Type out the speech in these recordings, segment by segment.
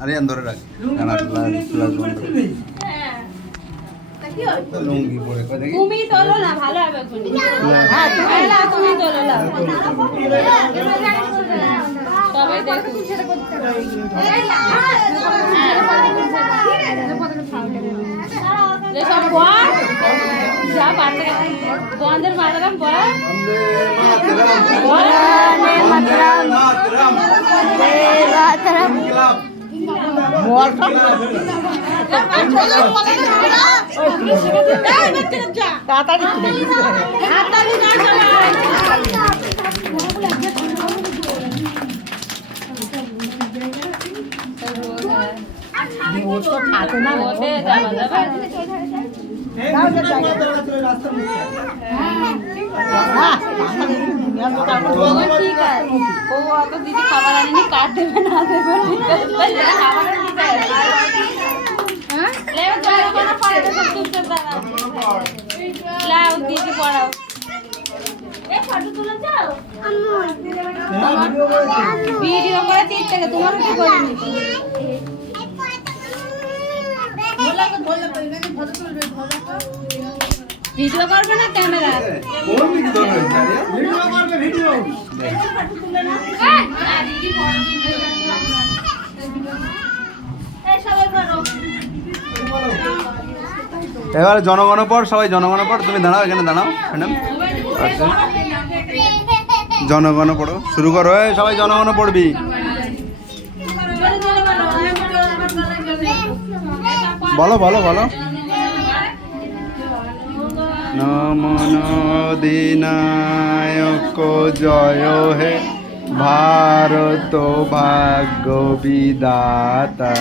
আরে ধরে রাখ লুঙ্গি পরে দেখি তুমি তোলো না ভালো হবে হ্যাঁ তুমি তোলো না সবাই দেখো সব বল যা পারতে তোমাদের মাতরম বল ঠিক আছে ও অত দিদি খাবার আনেনি কাট দেবে না দেবে লাও দিদি পড়াও ভিডিও করে 3 থেকে তোমার কি করিনি ভিডিও করবে না ক্যামেরা কোন ভিডিও করবে ভিডিও করবে ভিডিও দিদি পড়া এই সবাই করো এবার জনগণ পড় সবাই জনগণ পড় তুমি দাঁড়াও এখানে দাঁড়াও ম্যাডাম আচ্ছা জনগণ পড়ো শুরু করো এই সবাই জনগণ পড়বি বলো বলো বলো নমঃ অধিনায়ক জয় হে ভারত ভাগ্য বিধাতা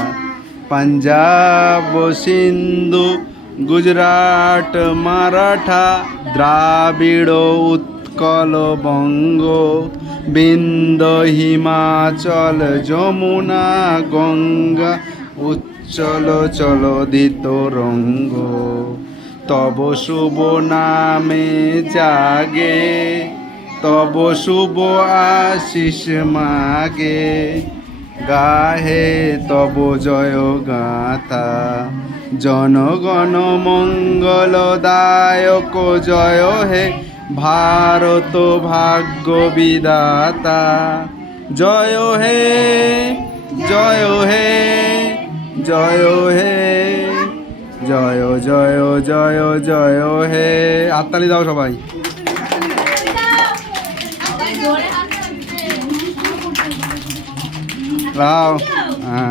পাঞ্জাব সিন্ধু গুজরাট মারাঠা দ্রাবিড় উৎকল বঙ্গ বিন্দ হিমাচল যমুনা গঙ্গা উচ্চল চলধিত রঙ্গ তব শুভ নামে জাগে তব শুভ আশিস মাগে গাহে তব জয় গাথা জনগণ মঙ্গলদায়ক জয় হে ভারত ভাগ্য বিধাতা জয় হে জয় হে জয় হে জয় জয় জয় জয় হে হাততালি দাও সবাই লাও